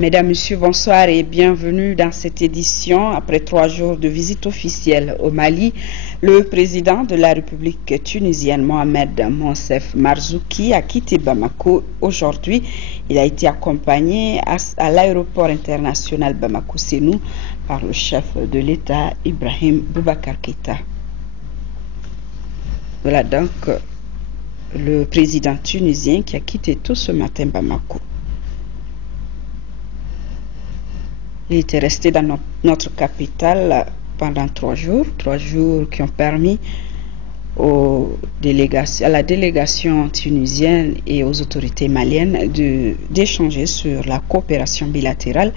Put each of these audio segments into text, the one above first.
Mesdames, Messieurs, bonsoir et bienvenue dans cette édition. Après 3 jours de visite officielle au Mali, le président de la République tunisienne, Mohamed Monsef Marzouki, a quitté Bamako aujourd'hui. Il a été accompagné à l'aéroport international Bamako-Sénou par le chef de l'État, Ibrahim Boubacar Keïta. Voilà donc le président tunisien qui a quitté tôt ce matin Bamako. Il était resté dans notre capitale pendant 3 jours qui ont permis à la délégation tunisienne et aux autorités maliennes d'échanger sur la coopération bilatérale,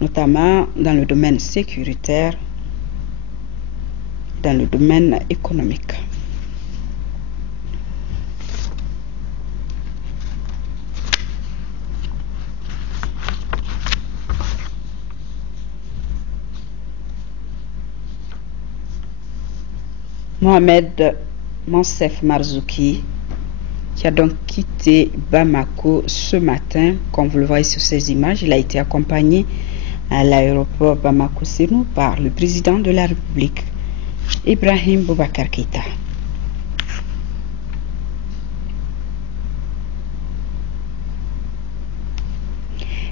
notamment dans le domaine sécuritaire, dans le domaine économique. Mohamed Monsef Marzouki, qui a donc quitté Bamako ce matin, comme vous le voyez sur ces images. Il a été accompagné à l'aéroport Bamako-Sénou par le président de la République, Ibrahim Boubacar Keïta.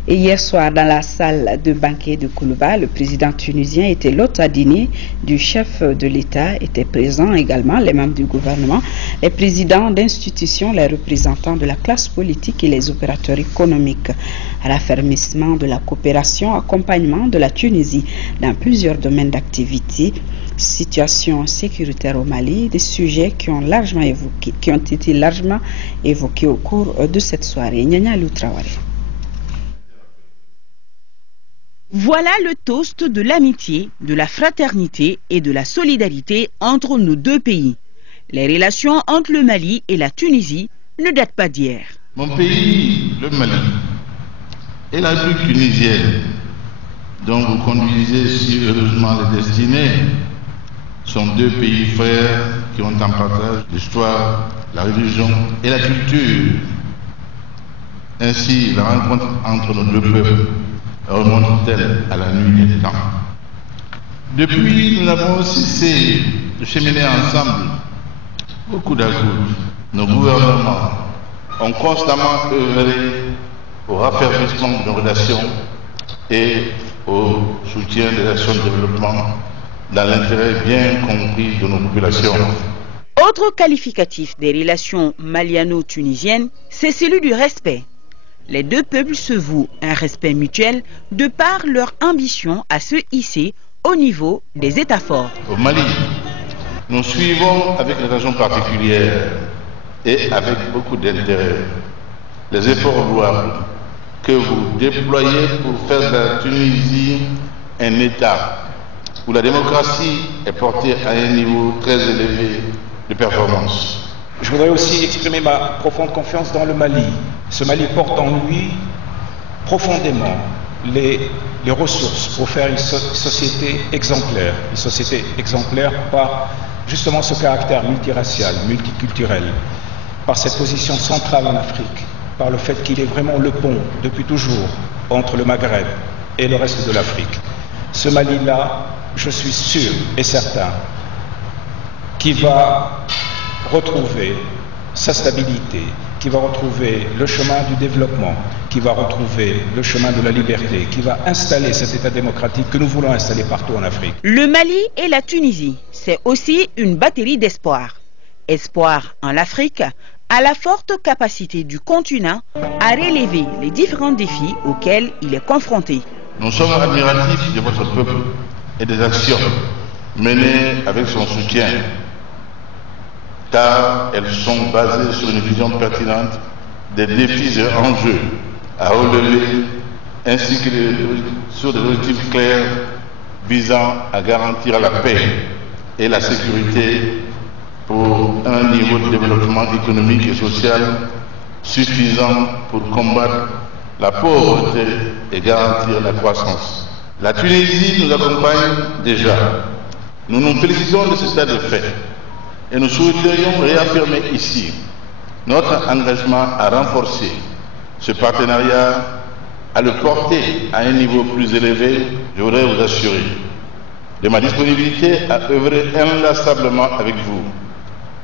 Et hier soir, dans la salle de banquet de Koulouba, le président tunisien était l'hôte à dîner du chef de l'État, étaient présents également les membres du gouvernement, les présidents d'institutions, les représentants de la classe politique et les opérateurs économiques. À l'affermissement de la coopération, accompagnement de la Tunisie dans plusieurs domaines d'activité, situation sécuritaire au Mali, des sujets qui ont été largement évoqués au cours de cette soirée. Nyanya Loutrawaré. Voilà le toast de l'amitié, de la fraternité et de la solidarité entre nos deux pays. Les relations entre le Mali et la Tunisie ne datent pas d'hier. Mon pays, le Mali, et la République tunisienne, dont vous conduisez si heureusement les destinées, sont 2 pays frères qui ont en partage l'histoire, la religion et la culture. Ainsi, la rencontre entre nos 2 peuples remonte-t-elle à la nuit des temps. Depuis, nous n'avons cessé de cheminer ensemble beaucoup d'agouts. Nos gouvernements ont constamment œuvré au raffermissement de nos relations et au soutien des actions de développement dans l'intérêt bien compris de nos populations. Autre qualificatif des relations maliano-tunisiennes, c'est celui du respect. Les 2 peuples se vouent un respect mutuel de par leur ambition à se hisser au niveau des États forts. Au Mali, nous suivons avec une attention particulière et avec beaucoup d'intérêt les efforts louables que vous déployez pour faire de la Tunisie un État où la démocratie est portée à un niveau très élevé de performance. Je voudrais aussi exprimer ma profonde confiance dans le Mali. Ce Mali porte en lui profondément les ressources pour faire une société exemplaire par justement ce caractère multiracial, multiculturel, par cette position centrale en Afrique, par le fait qu'il est vraiment le pont depuis toujours entre le Maghreb et le reste de l'Afrique. Ce Mali-là, je suis sûr et certain qu'il va retrouver sa stabilité, qui va retrouver le chemin du développement, qui va retrouver le chemin de la liberté, qui va installer cet État démocratique que nous voulons installer partout en Afrique. Le Mali et la Tunisie, c'est aussi une batterie d'espoir. Espoir en l'Afrique, à la forte capacité du continent à relever les différents défis auxquels il est confronté. Nous sommes admiratifs de votre peuple et des actions menées avec son soutien, car elles sont basées sur une vision pertinente des défis et enjeux à relever, ainsi que sur des objectifs clairs visant à garantir la paix et la sécurité pour un niveau de développement économique et social suffisant pour combattre la pauvreté et garantir la croissance. La Tunisie nous accompagne déjà. Nous nous félicitons de ce stade de fait. Et nous souhaiterions réaffirmer ici notre engagement à renforcer ce partenariat à le porter à un niveau plus élevé, je voudrais vous assurer de ma disponibilité à œuvrer inlassablement avec vous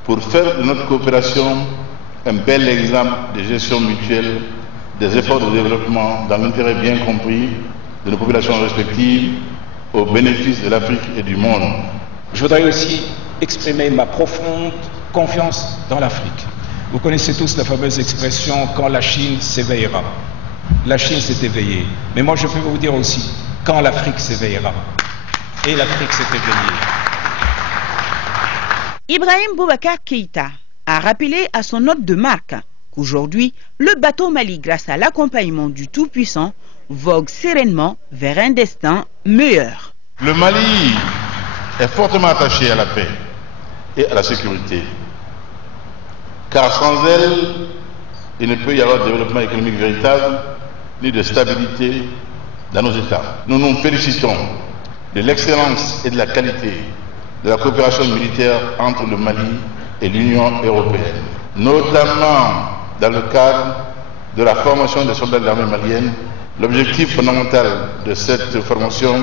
pour faire de notre coopération un bel exemple de gestion mutuelle des efforts de développement dans l'intérêt bien compris de nos populations respectives au bénéfice de l'Afrique et du monde. Je voudrais aussi exprimer ma profonde confiance dans l'Afrique. Vous connaissez tous la fameuse expression « quand la Chine s'éveillera ». La Chine s'est éveillée. Mais moi, je peux vous dire aussi « quand l'Afrique s'éveillera ». Et l'Afrique s'est éveillée. Ibrahim Boubacar Keïta a rappelé à son hôte de marque qu'aujourd'hui, le bateau Mali, grâce à l'accompagnement du Tout-Puissant, vogue sereinement vers un destin meilleur. Le Mali est fortement attaché à la paix et à la sécurité. Car sans elle, il ne peut y avoir de développement économique véritable ni de stabilité dans nos États. Nous nous félicitons de l'excellence et de la qualité de la coopération militaire entre le Mali et l'Union européenne, notamment dans le cadre de la formation des soldats de l'armée malienne. L'objectif fondamental de cette formation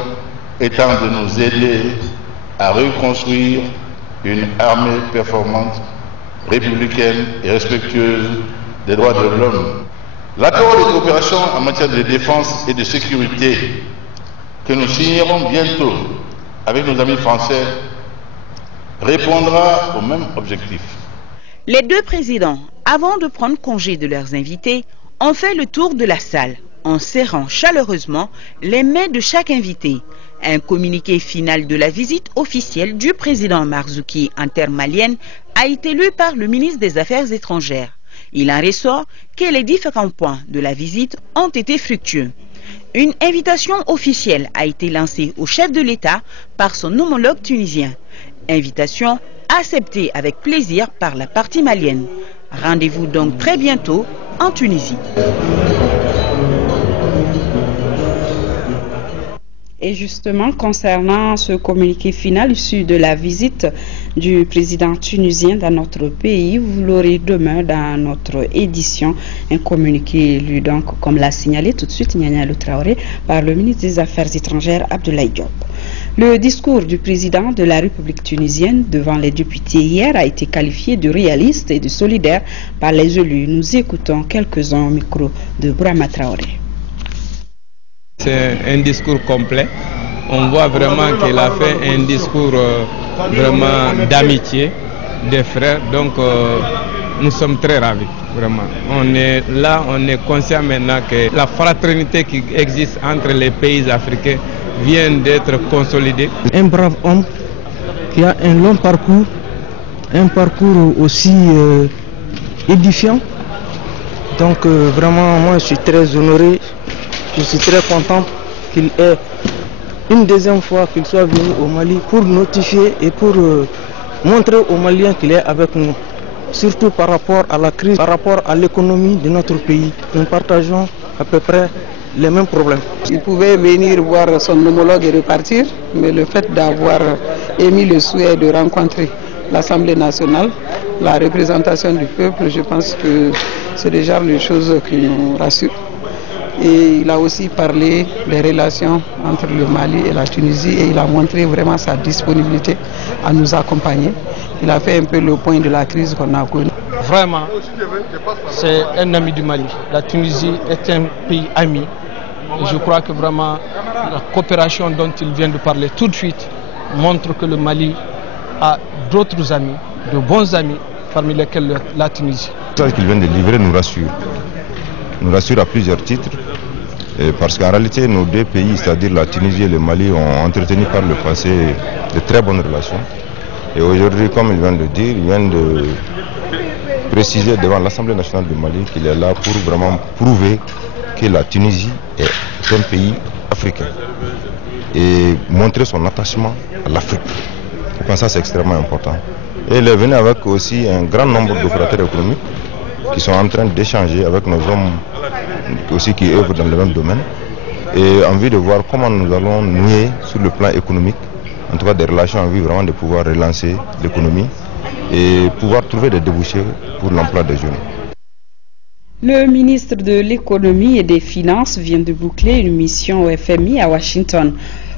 étant de nous aider à reconstruire une armée performante, républicaine et respectueuse des droits de l'homme. L'accord de coopération en matière de défense et de sécurité que nous signerons bientôt avec nos amis français répondra au même objectif. Les deux présidents, avant de prendre congé de leurs invités, ont fait le tour de la salle en serrant chaleureusement les mains de chaque invité. Un communiqué final de la visite officielle du président Marzouki intermalienne a été lu par le ministre des Affaires étrangères. Il en ressort que les différents points de la visite ont été fructueux. Une invitation officielle a été lancée au chef de l'État par son homologue tunisien. Invitation acceptée avec plaisir par la partie malienne. Rendez-vous donc très bientôt en Tunisie. Et justement, concernant ce communiqué final issu de la visite du président tunisien dans notre pays, vous l'aurez demain dans notre édition, un communiqué lu donc, comme l'a signalé tout de suite Niania Traoré, par le ministre des Affaires étrangères Abdoulaye Diop. Le discours du président de la République tunisienne devant les députés hier a été qualifié de réaliste et de solidaire par les élus. Nous écoutons quelques-uns au micro de Brahma Traoré. C'est un discours complet. On voit vraiment qu'il a fait un discours vraiment d'amitié des frères. Donc nous sommes très ravis, vraiment. On est là, on est conscient maintenant que la fraternité qui existe entre les pays africains vient d'être consolidée. Un brave homme qui a un long parcours, un parcours aussi édifiant. Donc vraiment, moi je suis très honoré. Je suis très content qu'il ait une deuxième fois qu'il soit venu au Mali pour notifier et pour montrer aux Maliens qu'il est avec nous. Surtout par rapport à la crise, par rapport à l'économie de notre pays. Nous partageons à peu près les mêmes problèmes. Il pouvait venir voir son homologue et repartir, mais le fait d'avoir émis le souhait de rencontrer l'Assemblée nationale, la représentation du peuple, je pense que c'est déjà les choses qui nous rassurent. Et il a aussi parlé des relations entre le Mali et la Tunisie et il a montré vraiment sa disponibilité à nous accompagner. Il a fait un peu le point de la crise qu'on a connue. Vraiment, c'est un ami du Mali. La Tunisie est un pays ami. Et je crois que vraiment la coopération dont il vient de parler tout de suite montre que le Mali a d'autres amis, de bons amis, parmi lesquels la Tunisie. Le message qu'il vient de livrer nous rassure. Nous rassure à plusieurs titres, parce qu'en réalité nos deux pays, c'est-à-dire la Tunisie et le Mali, ont entretenu par le passé de très bonnes relations. Et aujourd'hui, comme il vient de le dire, il vient de préciser devant l'Assemblée nationale du Mali qu'il est là pour vraiment prouver que la Tunisie est un pays africain et montrer son attachement à l'Afrique. Je pense que ça c'est extrêmement important. Et il est venu avec aussi un grand nombre d'opérateurs économiques qui sont en train d'échanger avec nos hommes aussi qui œuvrent dans le même domaine et en vue de voir comment nous allons nouer sur le plan économique, en tout cas des relations en vue vraiment de pouvoir relancer l'économie et pouvoir trouver des débouchés pour l'emploi des jeunes. Le ministre de l'Économie et des Finances vient de boucler une mission au FMI à Washington.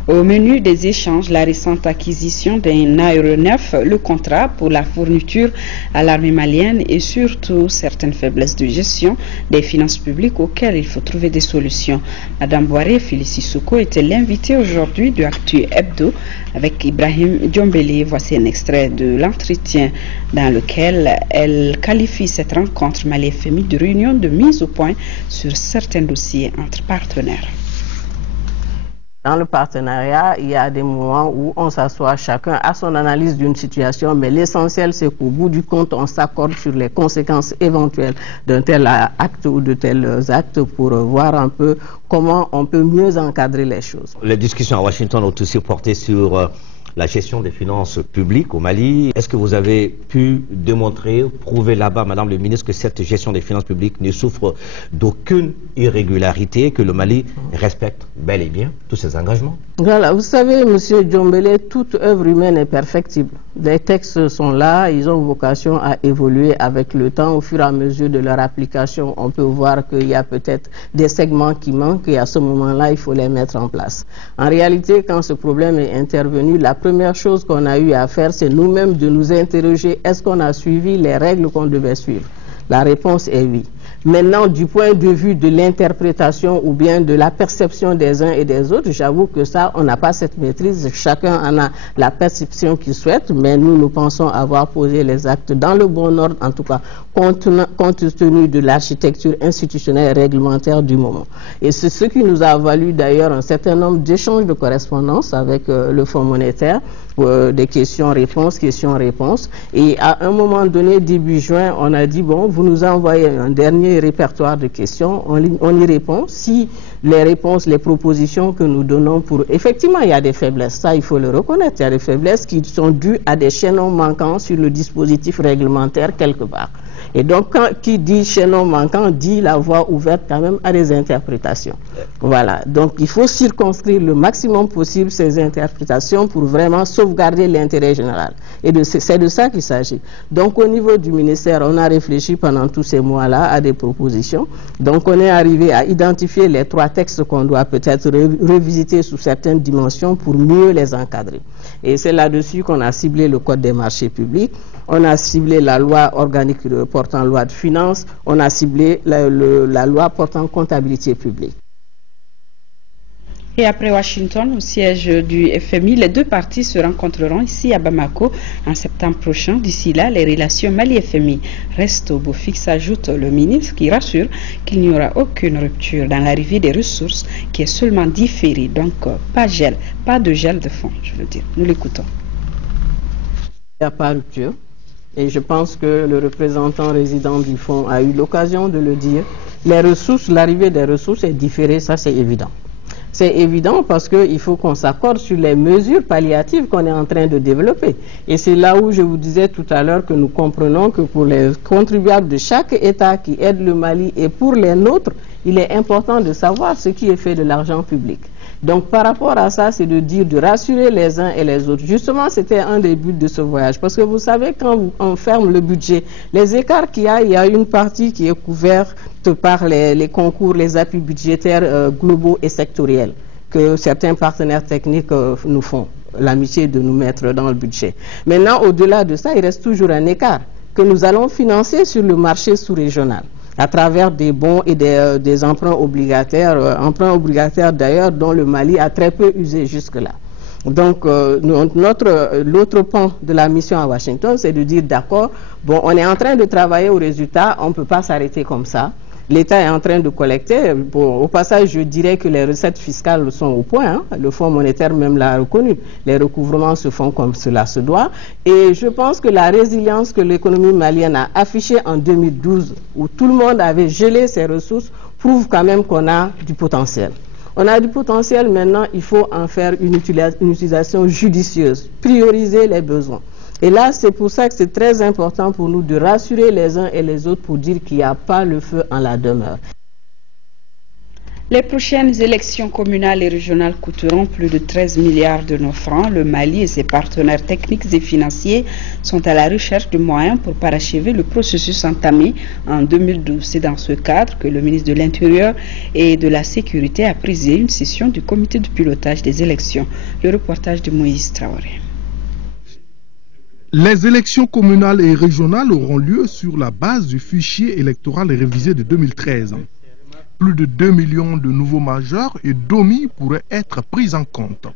Au menu des échanges, la récente acquisition d'un aéronef, le contrat pour la fourniture à l'armée malienne et surtout certaines faiblesses de gestion des finances publiques auxquelles il faut trouver des solutions. Madame Boiré Félicissouko était l'invitée aujourd'hui de Actu Hebdo avec Ibrahim Diombele. Voici un extrait de l'entretien dans lequel elle qualifie cette rencontre Mali-FMI de réunion de mise au point sur certains dossiers entre partenaires. Dans le partenariat, il y a des moments où on s'assoit chacun à son analyse d'une situation, mais l'essentiel c'est qu'au bout du compte, on s'accorde sur les conséquences éventuelles d'un tel acte ou de tels actes pour voir un peu comment on peut mieux encadrer les choses. Les discussions à Washington ont aussi porté sur la gestion des finances publiques au Mali. Est-ce que vous avez pu démontrer, prouver là-bas, Madame le ministre, que cette gestion des finances publiques ne souffre d'aucune irrégularité, que le Mali respecte bel et bien tous ses engagements? Voilà, vous savez, Monsieur Diombele, toute œuvre humaine est perfectible. Les textes sont là, ils ont vocation à évoluer avec le temps. Au fur et à mesure de leur application, on peut voir qu'il y a peut-être des segments qui manquent et à ce moment-là, il faut les mettre en place. En réalité, quand ce problème est intervenu, la première chose qu'on a eu à faire, c'est nous-mêmes de nous interroger, est-ce qu'on a suivi les règles qu'on devait suivre? La réponse est oui. Maintenant, du point de vue de l'interprétation ou bien de la perception des uns et des autres, j'avoue que ça, on n'a pas cette maîtrise. Chacun en a la perception qu'il souhaite, mais nous pensons avoir posé les actes dans le bon ordre, en tout cas, compte tenu de l'architecture institutionnelle et réglementaire du moment. Et c'est ce qui nous a valu d'ailleurs un certain nombre d'échanges de correspondance avec le Fonds monétaire, des questions-réponses. Et à un moment donné, début juin, on a dit, bon, vous nous envoyez un dernier répertoire de questions, on y répond. Si les réponses, les propositions que nous donnons pour... Effectivement, il y a des faiblesses, ça il faut le reconnaître. Il y a des faiblesses qui sont dues à des chaînons manquants sur le dispositif réglementaire quelque part. Et donc, qui dit chaînon manquant, dit la voie ouverte quand même à des interprétations. Voilà. Donc, il faut circonscrire le maximum possible ces interprétations pour vraiment sauvegarder l'intérêt général. Et c'est de ça qu'il s'agit. Donc, au niveau du ministère, on a réfléchi pendant tous ces mois-là à des propositions. Donc, on est arrivé à identifier les 3 textes qu'on doit peut-être revisiter sous certaines dimensions pour mieux les encadrer. Et c'est là-dessus qu'on a ciblé le Code des marchés publics. On a ciblé la loi organique portant loi de finances, on a ciblé la loi portant comptabilité publique. Et après Washington, au siège du FMI, les deux parties se rencontreront ici à Bamako en septembre prochain. D'ici là, les relations Mali-FMI restent au beau fixe, ajoute le ministre qui rassure qu'il n'y aura aucune rupture dans l'arrivée des ressources qui est seulement différée. Donc, pas de gel de fonds, je veux dire. Nous l'écoutons. Il n'y a pas de rupture. Et je pense que le représentant résident du fonds a eu l'occasion de le dire. Les ressources, l'arrivée des ressources est différée, ça c'est évident. C'est évident parce qu'il faut qu'on s'accorde sur les mesures palliatives qu'on est en train de développer. Et c'est là où je vous disais tout à l'heure que nous comprenons que pour les contribuables de chaque État qui aide le Mali et pour les nôtres, il est important de savoir ce qui est fait de l'argent public. Donc par rapport à ça, c'est de dire, de rassurer les uns et les autres. Justement, c'était un des buts de ce voyage. Parce que vous savez, quand on ferme le budget, les écarts qu'il y a une partie qui est couverte par les concours, les appuis budgétaires globaux et sectoriels que certains partenaires techniques nous font l'amitié de nous mettre dans le budget. Maintenant, au-delà de ça, il reste toujours un écart que nous allons financer sur le marché sous-régional, à travers des bons et des emprunts obligataires d'ailleurs dont le Mali a très peu usé jusque-là. Donc l'autre pan de la mission à Washington, c'est de dire d'accord, bon, on est en train de travailler au résultat, on ne peut pas s'arrêter comme ça. L'État est en train de collecter. Bon, au passage, je dirais que les recettes fiscales sont au point. Hein. Le Fonds monétaire même l'a reconnu. Les recouvrements se font comme cela se doit. Et je pense que la résilience que l'économie malienne a affichée en 2012, où tout le monde avait gelé ses ressources, prouve quand même qu'on a du potentiel. On a du potentiel, maintenant, il faut en faire une utilisation judicieuse, prioriser les besoins. Et là, c'est pour ça que c'est très important pour nous de rassurer les uns et les autres pour dire qu'il n'y a pas le feu en la demeure. Les prochaines élections communales et régionales coûteront plus de 13 milliards de nos francs. Le Mali et ses partenaires techniques et financiers sont à la recherche de moyens pour parachever le processus entamé en 2012. C'est dans ce cadre que le ministre de l'Intérieur et de la Sécurité a présidé une session du comité de pilotage des élections. Le reportage de Moïse Traoré. Les élections communales et régionales auront lieu sur la base du fichier électoral révisé de 2013. Plus de 2 millions de nouveaux majeurs et d'omis pourraient être pris en compte.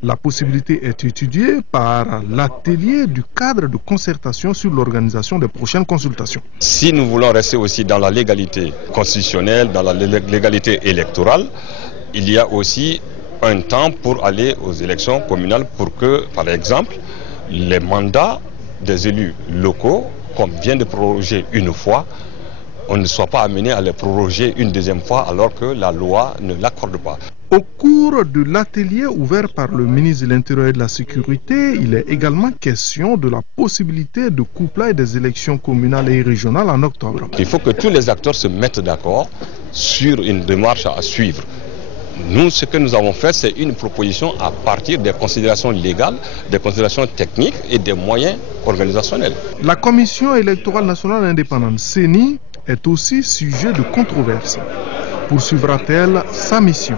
La possibilité est étudiée par l'atelier du cadre de concertation sur l'organisation des prochaines consultations. Si nous voulons rester aussi dans la légalité constitutionnelle, dans la légalité électorale, il y a aussi un temps pour aller aux élections communales pour que, par exemple, les mandats des élus locaux, comme vient de proroger une fois, on ne soit pas amené à les proroger une deuxième fois alors que la loi ne l'accorde pas. Au cours de l'atelier ouvert par le ministre de l'Intérieur et de la Sécurité, il est également question de la possibilité de couplage des élections communales et régionales en octobre. Il faut que tous les acteurs se mettent d'accord sur une démarche à suivre. Nous, ce que nous avons fait, c'est une proposition à partir des considérations légales, des considérations techniques et des moyens organisationnels. La Commission électorale nationale indépendante, CENI, est aussi sujet de controverse. Poursuivra-t-elle sa mission?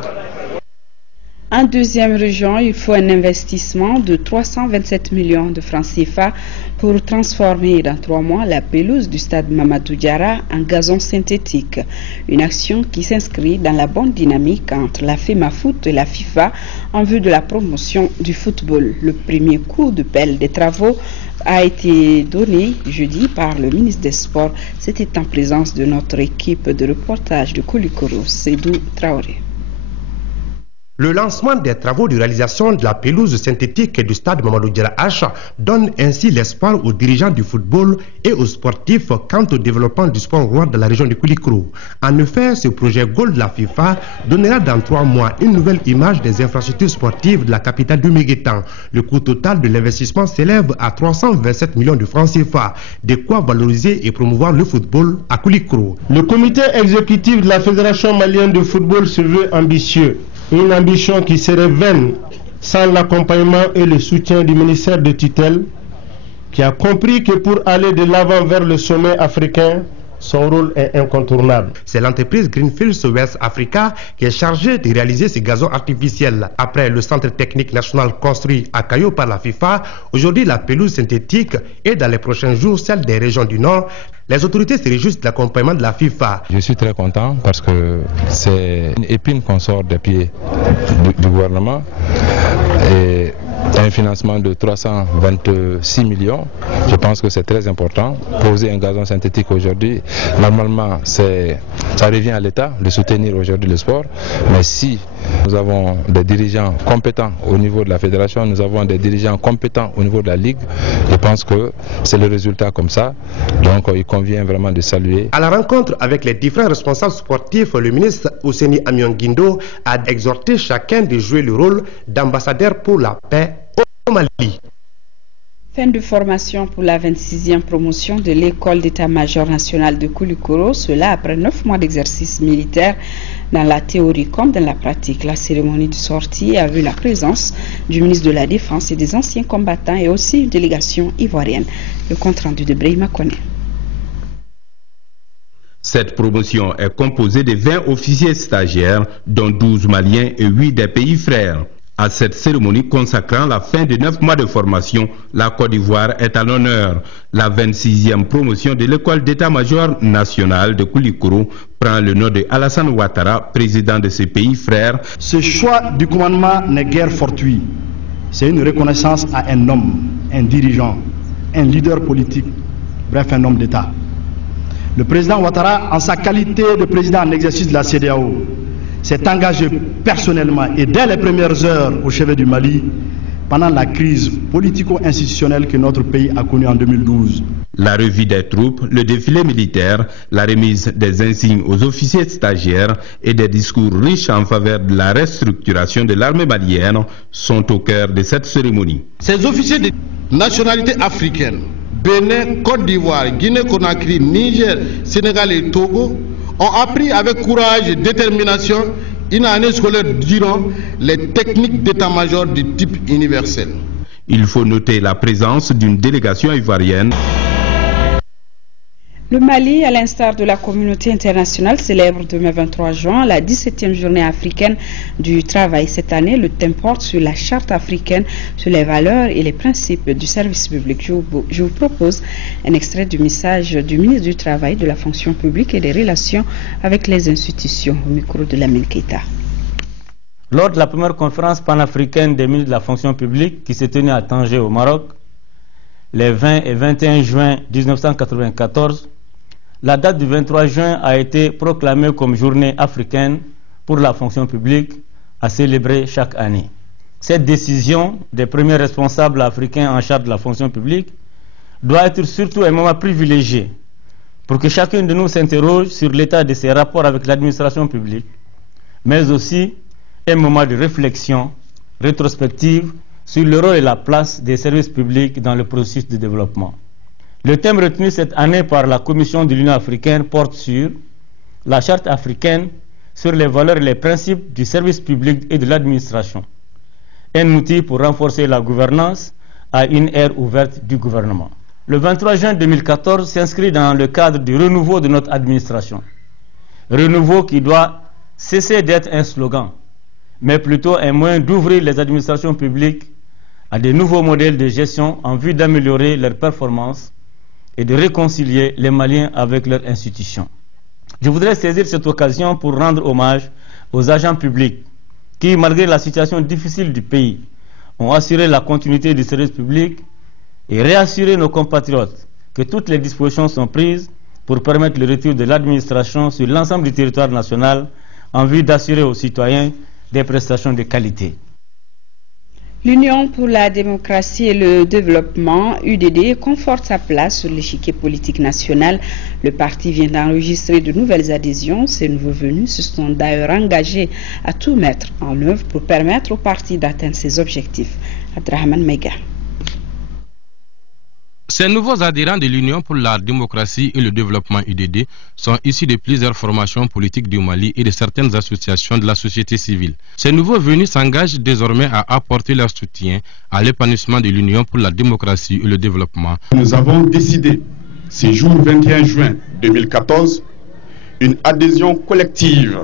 En deuxième région, il faut un investissement de 327 millions de francs CFA pour transformer dans 3 mois la pelouse du stade Mamadou Diarra en gazon synthétique. Une action qui s'inscrit dans la bonne dynamique entre la FEMAFOOT et la FIFA en vue de la promotion du football. Le premier coup de pelle des travaux a été donné jeudi par le ministre des Sports. C'était en présence de notre équipe de reportage de Koulikoro, Seydou Traoré. Le lancement des travaux de réalisation de la pelouse synthétique du stade Mamadou Diarra H donne ainsi l'espoir aux dirigeants du football et aux sportifs quant au développement du sport roi de la région de Koulikoro. En effet, ce projet Goal de la FIFA donnera dans 3 mois une nouvelle image des infrastructures sportives de la capitale du Méguétan. Le coût total de l'investissement s'élève à 327 millions de francs CFA, de quoi valoriser et promouvoir le football à Koulikoro. Le comité exécutif de la Fédération malienne de football se veut ambitieux. Une ambition qui serait vaine sans l'accompagnement et le soutien du ministère de tutelle, qui a compris que pour aller de l'avant vers le sommet africain, son rôle est incontournable. C'est l'entreprise Greenfields West Africa qui est chargée de réaliser ces gazons artificiels. Après le centre technique national construit à Caillou par la FIFA, aujourd'hui la pelouse synthétique et dans les prochains jours celle des régions du Nord. Les autorités se réjouissent de l'accompagnement de la FIFA. Je suis très content parce que c'est une épine qu'on sort des pieds du gouvernement. Et un financement de 326 millions, je pense que c'est très important. Poser un gazon synthétique aujourd'hui, normalement, ça revient à l'État de soutenir aujourd'hui le sport. Mais si nous avons des dirigeants compétents au niveau de la fédération, nous avons des dirigeants compétents au niveau de la ligue, je pense que c'est le résultat comme ça. Donc il convient vraiment de saluer. À la rencontre avec les différents responsables sportifs, le ministre Ouseni Amion Guindo a exhorté chacun de jouer le rôle d'ambassadeur pour la paix au Mali. Fin de formation pour la 26e promotion de l'école d'état-major national de Koulikoro, cela après 9 mois d'exercice militaire dans la théorie comme dans la pratique. La cérémonie de sortie a vu la présence du ministre de la Défense et des anciens combattants et aussi une délégation ivoirienne. Le compte-rendu de Brahima Kone. Cette promotion est composée de 20 officiers stagiaires, dont 12 Maliens et 8 des pays frères. À cette cérémonie consacrant la fin de 9 mois de formation, la Côte d'Ivoire est à l'honneur. La 26e promotion de l'école d'état-major national de Koulikoro prend le nom de Alassane Ouattara, président de ce pays frère. Ce choix du commandement n'est guère fortuit. C'est une reconnaissance à un homme, un dirigeant, un leader politique, bref un homme d'État. Le président Ouattara, en sa qualité de président en exercice de la CEDEAO, s'est engagé personnellement et dès les premières heures au chevet du Mali pendant la crise politico-institutionnelle que notre pays a connue en 2012. La revue des troupes, le défilé militaire, la remise des insignes aux officiers stagiaires et des discours riches en faveur de la restructuration de l'armée malienne sont au cœur de cette cérémonie. Ces officiers de nationalité africaine, Bénin, Côte d'Ivoire, Guinée-Conakry, Niger, Sénégal et Togo, ont appris avec courage et détermination une année scolaire durant les techniques d'état-major du type universel. Il faut noter la présence d'une délégation ivoirienne. Le Mali, à l'instar de la communauté internationale, célèbre demain 23 juin la 17e journée africaine du travail. Cette année, le thème porte sur la charte africaine, sur les valeurs et les principes du service public. Je vous propose un extrait du message du ministre du Travail, de la fonction publique et des relations avec les institutions, au micro de Lamine Keita. Lors de la première conférence panafricaine des ministres de la fonction publique qui s'est tenue à Tanger au Maroc, les 20 et 21 juin 1994, la date du 23 juin a été proclamée comme journée africaine pour la fonction publique à célébrer chaque année. Cette décision des premiers responsables africains en charge de la fonction publique doit être surtout un moment privilégié pour que chacun de nous s'interroge sur l'état de ses rapports avec l'administration publique, mais aussi un moment de réflexion rétrospective sur le rôle et la place des services publics dans le processus de développement. Le thème retenu cette année par la Commission de l'Union africaine porte sur la charte africaine, sur les valeurs et les principes du service public et de l'administration. Un outil pour renforcer la gouvernance à une ère ouverte du gouvernement. Le 23 juin 2014 s'inscrit dans le cadre du renouveau de notre administration. Renouveau qui doit cesser d'être un slogan, mais plutôt un moyen d'ouvrir les administrations publiques à de nouveaux modèles de gestion en vue d'améliorer leurs performances et de réconcilier les Maliens avec leurs institutions. Je voudrais saisir cette occasion pour rendre hommage aux agents publics qui, malgré la situation difficile du pays, ont assuré la continuité du service public et réassurer nos compatriotes que toutes les dispositions sont prises pour permettre le retour de l'administration sur l'ensemble du territoire national en vue d'assurer aux citoyens des prestations de qualité. L'Union pour la démocratie et le développement, UDD, conforte sa place sur l'échiquier politique national. Le parti vient d'enregistrer de nouvelles adhésions. Ces nouveaux venus se sont d'ailleurs engagés à tout mettre en œuvre pour permettre au parti d'atteindre ses objectifs. Abdrahman Mega. Ces nouveaux adhérents de l'Union pour la démocratie et le développement UDD sont issus de plusieurs formations politiques du Mali et de certaines associations de la société civile. Ces nouveaux venus s'engagent désormais à apporter leur soutien à l'épanouissement de l'Union pour la démocratie et le développement. Nous avons décidé, ce jour 21 juin 2014, une adhésion collective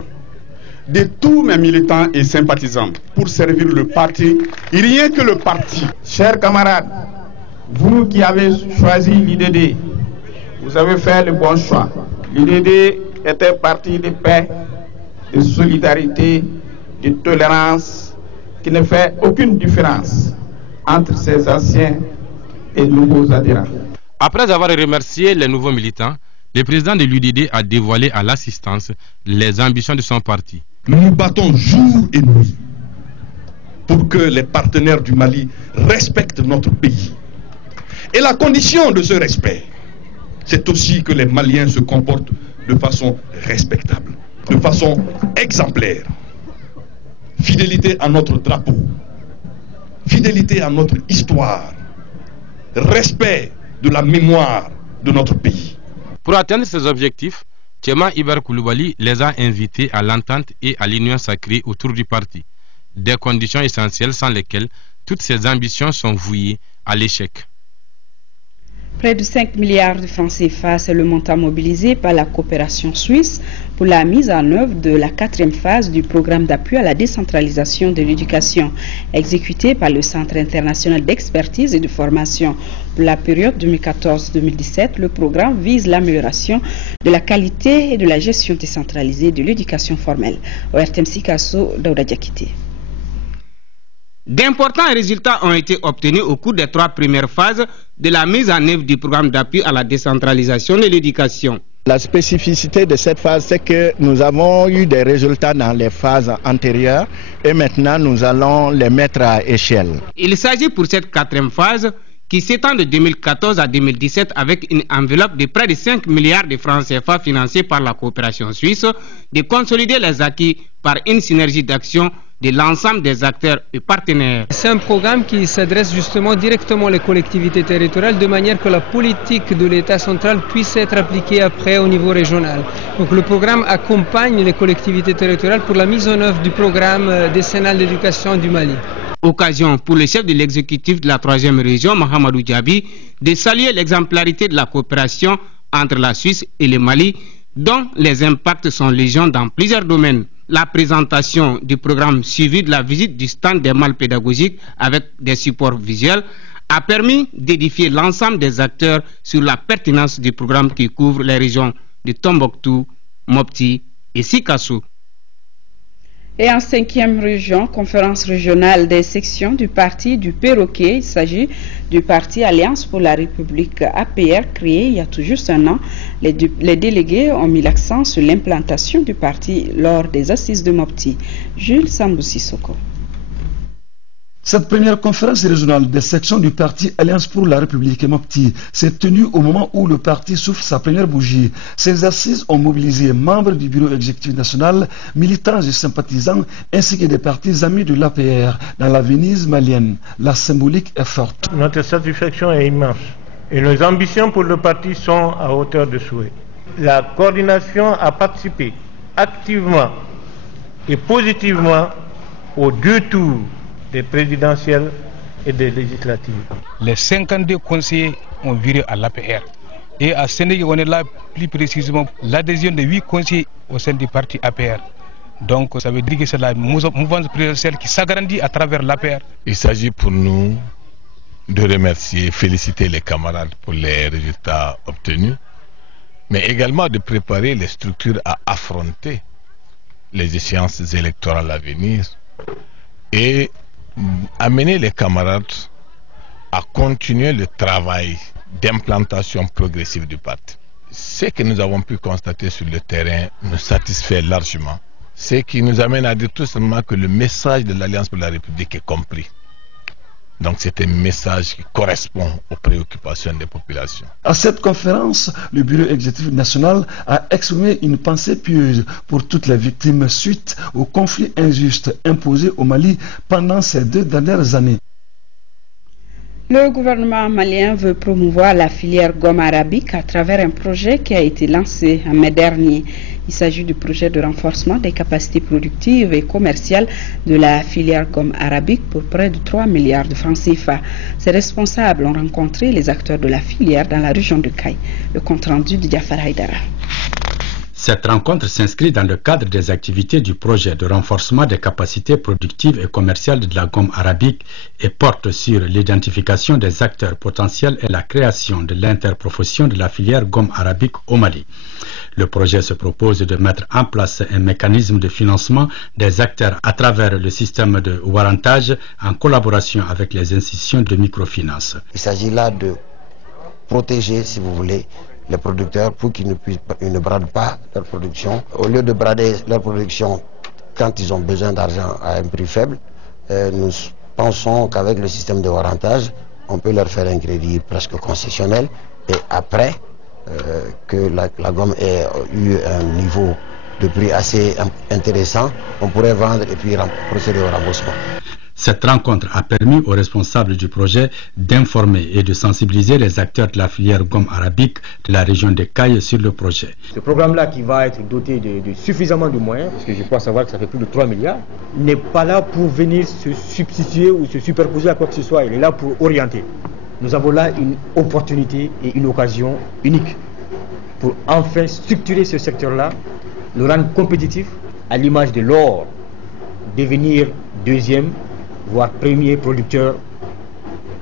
de tous mes militants et sympathisants pour servir le parti, et rien que le parti. Chers camarades, vous qui avez choisi l'IDD, vous avez fait le bon choix. L'IDD est un parti de paix, de solidarité, de tolérance, qui ne fait aucune différence entre ses anciens et nouveaux adhérents. Après avoir remercié les nouveaux militants, le président de l'UDD a dévoilé à l'assistance les ambitions de son parti. Nous nous battons jour et nuit pour que les partenaires du Mali respectent notre pays. Et la condition de ce respect, c'est aussi que les Maliens se comportent de façon respectable, de façon exemplaire. Fidélité à notre drapeau, fidélité à notre histoire, respect de la mémoire de notre pays. Pour atteindre ces objectifs, Tchema Iber Koulibaly les a invités à l'entente et à l'union sacrée autour du parti, des conditions essentielles sans lesquelles toutes ces ambitions sont vouées à l'échec. Près de 5 milliards de francs CFA, c'est le montant mobilisé par la coopération suisse pour la mise en œuvre de la 4e phase du programme d'appui à la décentralisation de l'éducation, exécuté par le Centre international d'expertise et de formation. Pour la période 2014-2017, le programme vise l'amélioration de la qualité et de la gestion décentralisée de l'éducation formelle. ORTMC Kasso, Daouda Diakité. D'importants résultats ont été obtenus au cours des 3 premières phases de la mise en œuvre du programme d'appui à la décentralisation de l'éducation. La spécificité de cette phase, c'est que nous avons eu des résultats dans les phases antérieures et maintenant nous allons les mettre à échelle. Il s'agit pour cette 4e phase qui s'étend de 2014 à 2017 avec une enveloppe de près de 5 milliards de francs CFA financés par la coopération suisse, de consolider les acquis par une synergie d'action de l'ensemble des acteurs et partenaires. C'est un programme qui s'adresse justement directement aux collectivités territoriales de manière que la politique de l'État central puisse être appliquée après au niveau régional. Donc le programme accompagne les collectivités territoriales pour la mise en œuvre du programme décennal d'éducation du Mali. Occasion pour le chef de l'exécutif de la 3e région, Mahamadou Diaby, de saluer l'exemplarité de la coopération entre la Suisse et le Mali, dont les impacts sont légion dans plusieurs domaines. La présentation du programme suivi de la visite du stand des malles pédagogiques avec des supports visuels a permis d'édifier l'ensemble des acteurs sur la pertinence du programme qui couvre les régions de Tombouctou, Mopti et Sikassou. Et en 5e région, conférence régionale des sections du parti du Perroquet, il s'agit du parti Alliance pour la République APR créé il y a tout juste un an. Les délégués ont mis l'accent sur l'implantation du parti lors des assises de Mopti. Jules Sambou-Sissoko. Cette première conférence régionale des sections du parti Alliance pour la République Mopti s'est tenue au moment où le parti souffle sa première bougie. Ces assises ont mobilisé membres du bureau exécutif national, militants et sympathisants, ainsi que des partis amis de l'APR dans la Venise malienne. La symbolique est forte. Notre satisfaction est immense et nos ambitions pour le parti sont à hauteur de souhait. La coordination a participé activement et positivement aux 2 tours des présidentielles et des législatives. Les 52 conseillers ont viré à l'APR. Et à Sénégal, on est là plus précisément l'adhésion de 8 conseillers au sein du parti APR. Donc ça veut dire que c'est la mouvance présidentielle qui s'agrandit à travers l'APR. Il s'agit pour nous de remercier, féliciter les camarades pour les résultats obtenus, mais également de préparer les structures à affronter les échéances électorales à venir et amener les camarades à continuer le travail d'implantation progressive du parti. Ce que nous avons pu constater sur le terrain nous satisfait largement. Ce qui nous amène à dire tout simplement que le message de l'Alliance pour la République est compris. Donc c'est un message qui correspond aux préoccupations des populations. À cette conférence, le bureau exécutif national a exprimé une pensée pieuse pour toutes les victimes suite au conflit injuste imposé au Mali pendant ces 2 dernières années. Le gouvernement malien veut promouvoir la filière gomme arabique à travers un projet qui a été lancé en mai dernier. Il s'agit du projet de renforcement des capacités productives et commerciales de la filière gomme arabique pour près de 3 milliards de francs CFA. Ces responsables ont rencontré les acteurs de la filière dans la région de Caille. Le compte-rendu de Diafar Haïdara. Cette rencontre s'inscrit dans le cadre des activités du projet de renforcement des capacités productives et commerciales de la gomme arabique et porte sur l'identification des acteurs potentiels et la création de l'interprofession de la filière gomme arabique au Mali. Le projet se propose de mettre en place un mécanisme de financement des acteurs à travers le système de warrantage en collaboration avec les institutions de microfinance. Il s'agit là de protéger, si vous voulez, les producteurs pour qu'ils ne bradent pas leur production. Au lieu de brader leur production quand ils ont besoin d'argent à un prix faible, nous pensons qu'avec le système de warrantage, on peut leur faire un crédit presque concessionnel et après que la gomme ait eu un niveau de prix assez intéressant, on pourrait vendre et puis procéder au remboursement. Cette rencontre a permis aux responsables du projet d'informer et de sensibiliser les acteurs de la filière gomme arabique de la région de Caille sur le projet. Ce programme-là qui va être doté de suffisamment de moyens, parce que je crois savoir que ça fait plus de 3 milliards, n'est pas là pour venir se substituer ou se superposer à quoi que ce soit, il est là pour orienter. Nous avons là une opportunité et une occasion unique pour enfin structurer ce secteur-là, le rendre compétitif à l'image de l'or, devenir 2e, voire premier producteur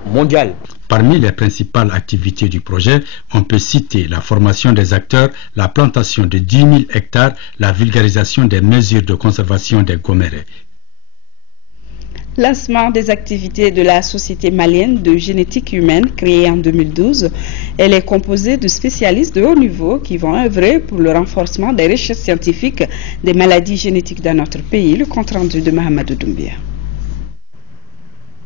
mondial. Parmi les principales activités du projet, on peut citer la formation des acteurs, la plantation de 10 000 hectares, la vulgarisation des mesures de conservation des gommérés. Lancement des activités de la Société malienne de génétique humaine créée en 2012. Elle est composée de spécialistes de haut niveau qui vont œuvrer pour le renforcement des recherches scientifiques des maladies génétiques dans notre pays. Le compte rendu de Mahamadou Doumbia.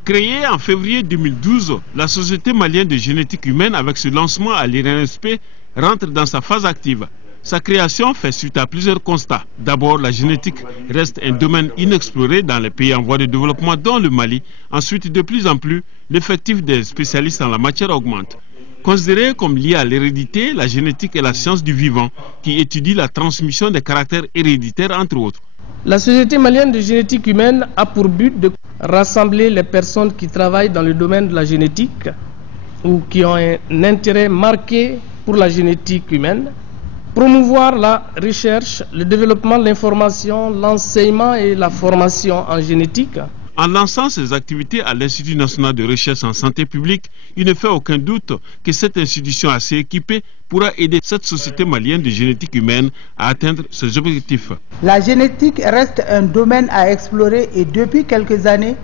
Créée en février 2012, la Société malienne de génétique humaine avec ce lancement à l'IRNSP rentre dans sa phase active. Sa création fait suite à plusieurs constats. D'abord, la génétique reste un domaine inexploré dans les pays en voie de développement, dont le Mali. Ensuite, de plus en plus, l'effectif des spécialistes en la matière augmente. Considérée comme liée à l'hérédité, la génétique est la science du vivant qui étudie la transmission des caractères héréditaires, entre autres. La Société malienne de génétique humaine a pour but de rassembler les personnes qui travaillent dans le domaine de la génétique ou qui ont un intérêt marqué pour la génétique humaine, promouvoir la recherche, le développement de l'information, l'enseignement et la formation en génétique. En lançant ses activités à l'Institut national de recherche en santé publique, il ne fait aucun doute que cette institution assez équipée pourra aider cette société malienne de génétique humaine à atteindre ses objectifs. La génétique reste un domaine à explorer et depuis quelques années,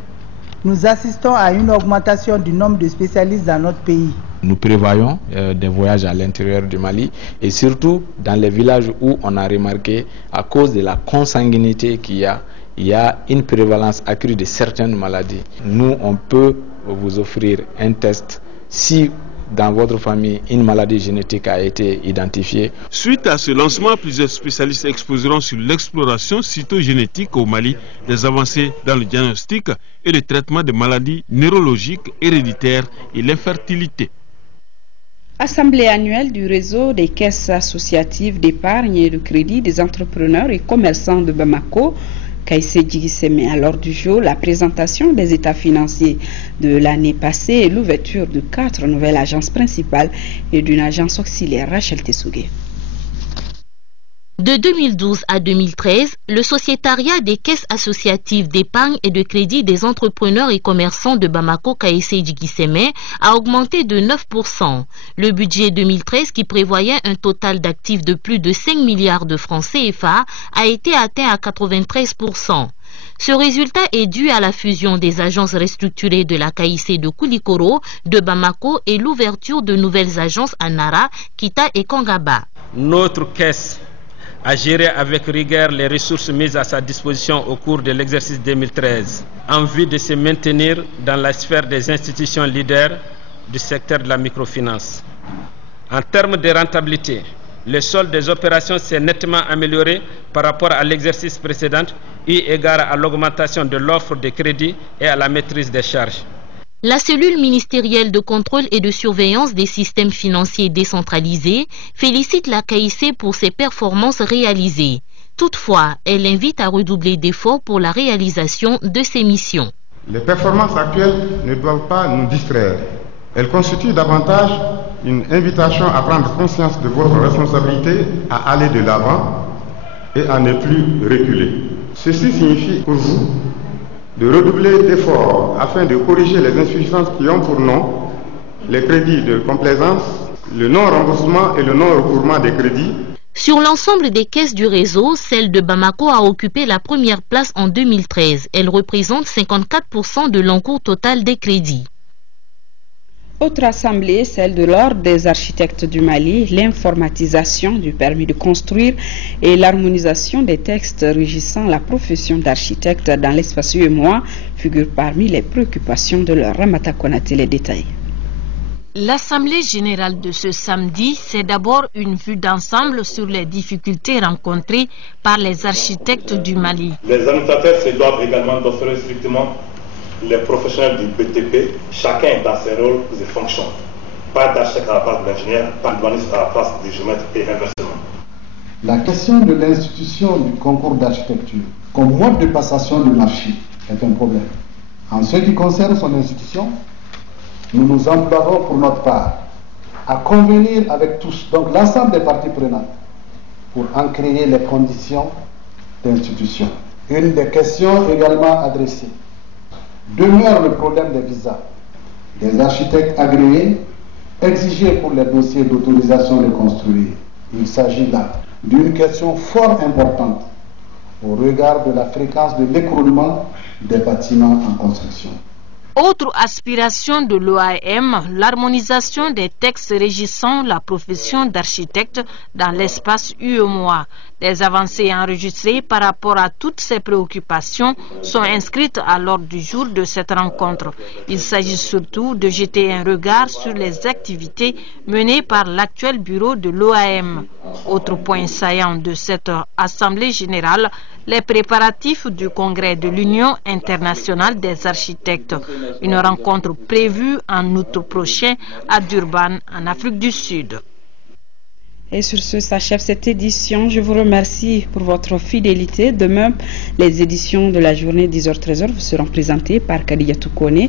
nous assistons à une augmentation du nombre de spécialistes dans notre pays. Nous prévoyons des voyages à l'intérieur du Mali et surtout dans les villages où on a remarqué, à cause de la consanguinité qu'il y a une prévalence accrue de certaines maladies. Nous, on peut vous offrir un test si dans votre famille une maladie génétique a été identifiée. Suite à ce lancement, plusieurs spécialistes exposeront sur l'exploration cytogénétique au Mali, des avancées dans le diagnostic et le traitement des maladies neurologiques héréditaires et l'infertilité. Assemblée annuelle du réseau des caisses associatives d'épargne et de crédit des entrepreneurs et commerçants de Bamako, Kaïsé Djigisseme, à l'ordre du jour la présentation des états financiers de l'année passée et l'ouverture de 4 nouvelles agences principales et d'une agence auxiliaire. Rachel Tessougué. De 2012 à 2013, le sociétariat des caisses associatives d'épargne et de crédit des entrepreneurs et commerçants de Bamako, Kaïsé Djigisseme, a augmenté de 9%. Le budget 2013, qui prévoyait un total d'actifs de plus de 5 milliards de francs CFA, a été atteint à 93%. Ce résultat est dû à la fusion des agences restructurées de la Kaïsé de Koulikoro, de Bamako et l'ouverture de nouvelles agences à Nara, Kita et Kongaba. Notre caisse a géré avec rigueur les ressources mises à sa disposition au cours de l'exercice 2013, en vue de se maintenir dans la sphère des institutions leaders du secteur de la microfinance. En termes de rentabilité, le solde des opérations s'est nettement amélioré par rapport à l'exercice précédent, eu égard à l'augmentation de l'offre de crédit et à la maîtrise des charges. La cellule ministérielle de contrôle et de surveillance des systèmes financiers décentralisés félicite la Kaïsé pour ses performances réalisées. Toutefois, elle invite à redoubler d'efforts pour la réalisation de ses missions. Les performances actuelles ne doivent pas nous distraire. Elles constituent davantage une invitation à prendre conscience de votre responsabilité, à aller de l'avant et à ne plus reculer. Ceci signifie pour vous de redoubler d'efforts afin de corriger les insuffisances qui ont pour nom les crédits de complaisance, le non-remboursement et le non-recouvrement des crédits. Sur l'ensemble des caisses du réseau, celle de Bamako a occupé la première place en 2013. Elle représente 54% de l'encours total des crédits. Autre assemblée, celle de l'Ordre des architectes du Mali, l'informatisation du permis de construire et l'harmonisation des textes régissant la profession d'architecte dans l'espace UEMOA figurent parmi les préoccupations de leur Ramata Konaté. Les détails. L'Assemblée générale de ce samedi, c'est d'abord une vue d'ensemble sur les difficultés rencontrées par les architectes du Mali. Les administrateurs se doivent également d'offrir strictement les professionnels du BTP, chacun dans ses rôles et fonctions. Pas d'architecte à la place de l'ingénieur, pas de douaniste à la place du géomètre et inversement. La question de l'institution du concours d'architecture comme mode de passation de marché est un problème. En ce qui concerne son institution, nous nous emploierons pour notre part à convenir avec tous, donc l'ensemble des parties prenantes, pour en créer les conditions d'institution. Une des questions également adressées demeure le problème des visas. Des architectes agréés exigés pour les dossiers d'autorisation de construire. Il s'agit là d'une question fort importante au regard de la fréquence de l'écroulement des bâtiments en construction. Autre aspiration de l'OAM, l'harmonisation des textes régissant la profession d'architecte dans l'espace UEMOA. Des avancées enregistrées par rapport à toutes ces préoccupations sont inscrites à l'ordre du jour de cette rencontre. Il s'agit surtout de jeter un regard sur les activités menées par l'actuel bureau de l'OAM. Autre point saillant de cette assemblée générale, les préparatifs du congrès de l'Union internationale des architectes. Une rencontre prévue en août prochain à Durban, en Afrique du Sud. Et sur ce s'achève cette édition. Je vous remercie pour votre fidélité. Demain, les éditions de la journée 10h-13h vous seront présentées par Kadiatou Kone.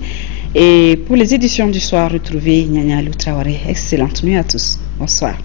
Et pour les éditions du soir, retrouvez Nyanya Loutraoré. Excellente nuit à tous. Bonsoir.